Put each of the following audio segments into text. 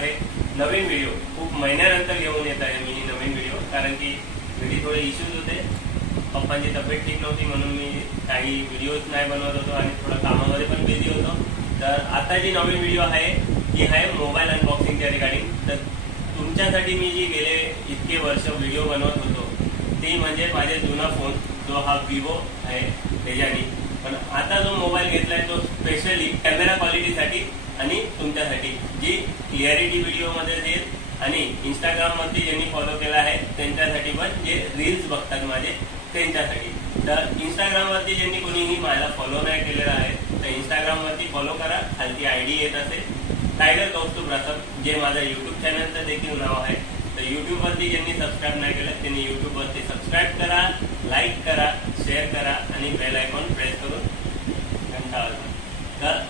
आहे नवीन व्हिडिओ। खूप महिन्यानंतर घेऊन येत आहे मी नवीन व्हिडिओ, कारण की घरी थोडे इश्यूज होते, पप्पांची तब्येत ठीक नव्हती म्हणून मी काही व्हिडिओज नाही बनवत होतो आणि थोडा कामामध्ये पण बिझी होतो। तर आता जी नवीन व्हिडिओ आहे ती आहे मोबाईल अनबॉक्सिंगच्या रिगार्डिंग। तर तुमच्यासाठी मी जी गेले इतके वर्ष व्हिडिओ बनवत होतो ती म्हणजे माझे जुना फोन जो हा विवो आहे त्याच्यानी, पण आता जो मोबाईल घेतलाय तो स्पेशली कॅमेरा क्वालिटीसाठी आणि तुमच्यासाठी, जी क्लिअरिटी व्हिडिओमध्ये येईल आणि इंस्टाग्रामवरती ज्यांनी फॉलो केला आहे त्यांच्यासाठी पण, जे रील्स बघतात माझे त्यांच्यासाठी। तर इंस्टाग्रामवरती ज्यांनी कोणीही मला फॉलो नाही केलेला आहे तर इंस्टाग्रामवरती फॉलो करा, खालती आयडी येत असेल टायगर कौस्तुभ रासप, जे माझं यूट्यूब चॅनलचं देखील नाव आहे। तर यूट्यूबवरती ज्यांनी सबस्क्राईब नाही केलं त्यांनी यूट्यूबवरती सबस्क्राईब करा, लाईक करा, शेअर करा आणि बेल आयकॉन प्रेस करून घंटा वाजवा। तर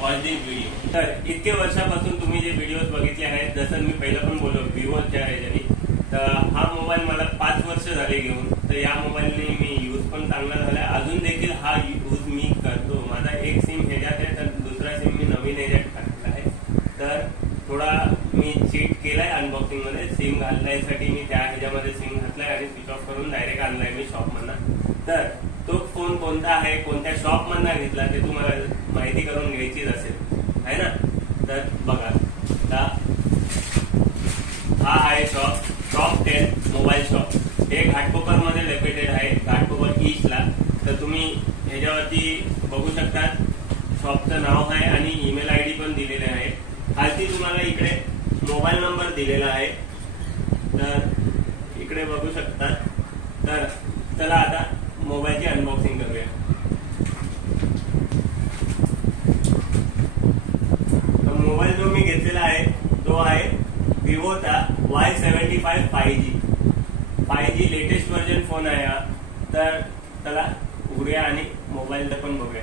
वॉच दिस व्हिडिओ। तर इतके वर्षापासून तुम्ही जे व्हिडिओज बघितले आहेत, जसं मी पहिलं पण बोललो विवोच्या ह्याच्यानी, तर हा मोबाईल मला 5 वर्ष झाले घेऊन। तर या मोबाईलने मी यूज पण चांगला झाला, अजून देखील हा यूज मी करतो। माझा एक सिम ह्याच्यात आहे तर दुसरा सिम मी नवीन ह्याच्यात टाकलेला आहे। तर थोडा मी चीट केलाय अनबॉक्सिंग मध्ये, सिम घालण्यासाठी मी त्या ह्याच्यामध्ये सिम घातलाय आणि स्विच ऑफ करून डायरेक्ट आणलाय मी शॉप मधनं। तर तो फोन कोणता आहे, कोणत्या शॉप मधनं घेतला ते तुम्हाला माहिती करून घ्यायचीच असेल, आहे ना। तर बघा, हा आहे टॉप 10 मोबाईल शॉप। हे घाटकोपर मध्ये लोकेटेड आहे, घाटकोपर ईस्टला। तर तुम्ही ह्याच्यावरती बघू शकता शॉपचं नाव आहे आणि ईमेल आयडी पण दिलेले आहे। खालती तुम्हाला इकडे मोबाईल नंबर दिलेला आहे, तर इकडे बघू शकता। तर चला आता मोबाईलची अनबॉक्सिंग करूया। तर मोबाईल जो मी घेतलेला आहे तो आहे विवोचा Y75 5G latest version phone आहे हा। तर चला उघडूया आणि मोबाईल पण बघूया।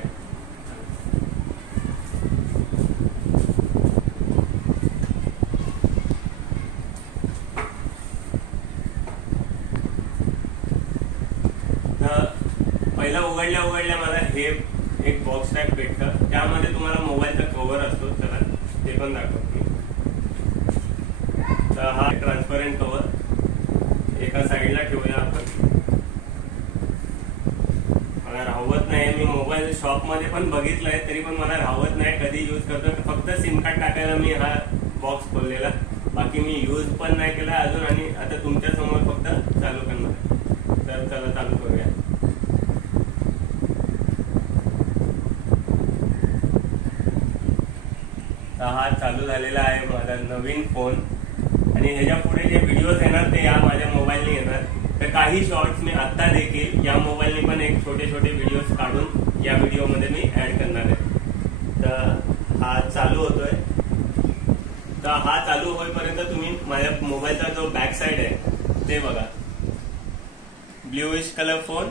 पहिला उघडल्या मला हे एक बॉक्स टाईप भेटतं, त्यामध्ये तुम्हाला मोबाईलचा कव्हर असतो। चला ते पण दाखवतो मी। तर हा ट्रान्सपरंट कव्हर एका साईडला ठेवूया आपण। मला राहवत नाही, मी मोबाईल शॉप मध्ये पण बघितलंय तरी पण मला राहवत नाही, कधी यूज करतो फक्त सिम कार्ड टाकायला मी हा बॉक्स खोललेला, बाकी मी यूज पण नाही केला अजून आणि आता तुमच्या समोर फक्त चालू करणार। तर चला चालू करूया। हा चालू झालेला आहे माझा नवीन फोन आणि ह्याच्या पुढे जे व्हिडिओज येणार ते या माझ्या मोबाईलने येणार। तर काही शॉर्ट्स मी आता देखील या मोबाईलने पण एक छोटे छोटे व्हिडिओज काढून या व्हिडिओमध्ये मी ऍड करणार आहे। तर हा चालू होतोय। तर हा चालू होईपर्यंत तुम्ही माझ्या मोबाईलचा जो बॅक साइड आहे ते बघा, ब्ल्यूइश कलर फोन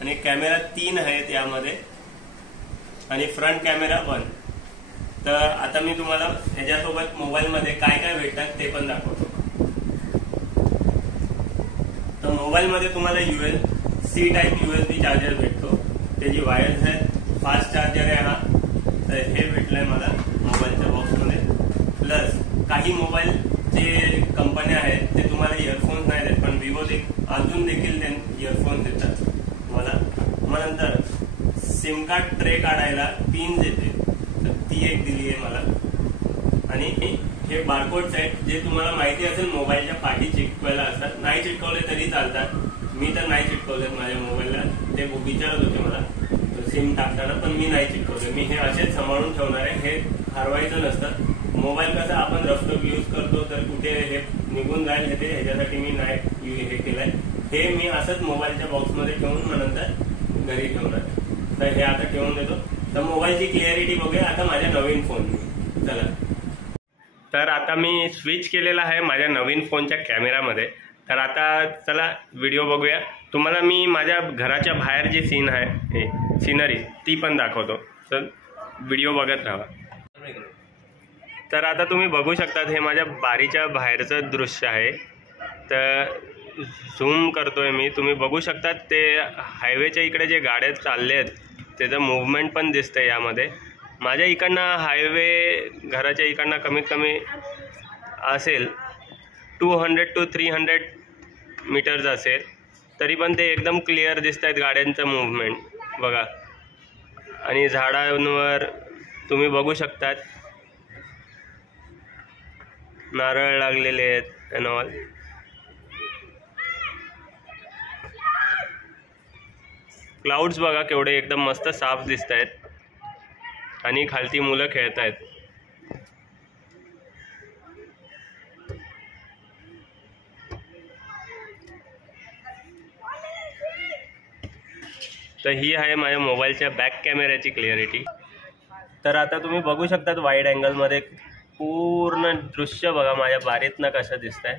आणि कॅमेरा 3 आहेत यामध्ये आणि फ्रंट कॅमेरा 1। तर आता मी तुम्हाला ह्याच्यासोबत मोबाईल मध्ये काय काय भेटतात ते पण दाखवतो। तर मोबाईल मध्ये तुम्हाला C टाईप USB चार्जर भेटतो, त्याची वायर्स आहेत, फास्ट चार्जर आहे हा। तर हे भेटलंय मला मोबाईलच्या बॉक्समध्ये, प्लस काही मोबाईलचे कंपन्या आहेत ते तुम्हाला इयरफोन्स नाही देत, पण विवो अजून देखील इयरफोन्स देतात तुम्हाला। मग नंतर सिम कार्ड ट्रे काढायला पिन देते, तर ती एक दिली आहे मला। आणि हे बारकोड्स आहेत जे तुम्हाला माहिती असेल मोबाईलच्या पाठी चिटकवायला असतात, नाही चिटकवले तरी चालतात, मी तर नाही चिटकवले माझ्या मोबाईलला। ते विचारत होते मला सिम टाकताना, पण मी नाही चिटकवले, मी हे असेच सांभाळून ठेवणार आहे, हे हरवायचं नसतं। मोबाईल कसा आपण रफटॉप यूज करतो तर कुठे हे निघून जाईल हे ह्याच्यासाठी मी नाही हे केलंय, हे मी असंच मोबाईलच्या बॉक्समध्ये ठेवून मग नंतर घरी ठेवणार। तर हे आता ठेवून देतो। तर मोबाईलची क्लिअरिटी बघूया आता माझ्या नवीन फोन। चला, तर आता मी स्विच केलेला आहे माझ्या नवीन फोनच्या कॅमेरामध्ये। तर आता चला व्हिडिओ बघूया। तुम्हाला मी माझ्या घराच्या बाहेर जी सीन आहे हे सिनरी ती पण दाखवतो, तर व्हिडिओ बघत राहा। तर आता तुम्ही बघू शकतात हे माझ्या बारीच्या बाहेरचं दृश्य आहे। तर झूम करतोय मी, तुम्ही बघू शकतात ते हायवेच्या इकडे जे गाड्या चालले आहेत त्याचं मूवमेंट पण दिसतंय यामध्ये। माझ्या इकडनं हायवे घराच्या इकडनं कमीत कमी असेल 200 to 300 मीटर्स असेल, तरी पण ते एकदम क्लिअर दिसत आहेत गाड्यांचं मूव्हमेंट बघा. आणि झाडांवर तुम्ही बघू शकतात नारळ लागलेले आहेत अँड ऑल. क्लाउड्स बघा केवढे एकदम मस्त साफ दिसत आहेत आणि खालती मुलं खेळत आहेत. तर ही आहे माझ्या मोबाईलच्या बॅक कॅमेऱ्याची क्लिअरिटी. तर आता तुम्ही बघू शकतात वाईड अँगलमध्ये पूर्ण दृश्य बघा माझ्या बारीतनं कसं दिसत आहे.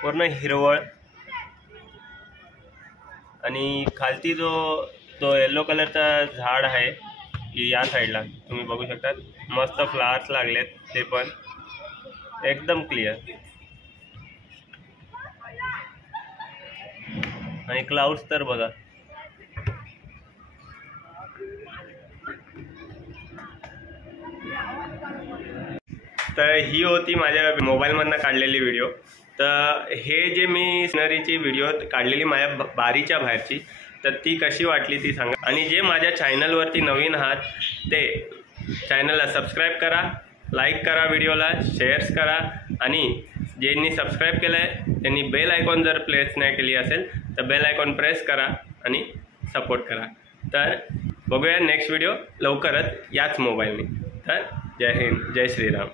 पूर्ण हिरवळ आणि खालती जो येलो कलरचा झाड आहे या साईडला तुम्ही बघू शकतात मस्त फ्लावर्स लागलेत, ते पण एकदम क्लिअर. आणि क्लाउड्स तर बघा. तर ही होती माझ्या मोबाईलमधनं काढलेली व्हिडिओ. तर हे जे मी सिनरीची व्हिडिओ काढलेली माझ्या बारीच्या बाहेरची, तर ती कशी वाटली ती सांगा. आणि जे माझ्या चॅनलवरती नवीन आहात ते चॅनलला सबस्क्राईब करा, लाईक करा, व्हिडिओला शेअर्स करा. आणि ज्यांनी सबस्क्राईब केलं आहे त्यांनी बेल आयकॉन जर प्रेस नाही केली असेल तर बेल आयकॉन प्रेस करा आणि सपोर्ट करा. तर बघूया नेक्स्ट व्हिडिओ लवकरच याच मोबाईलने. तर जय हिंद, जय श्रीराम.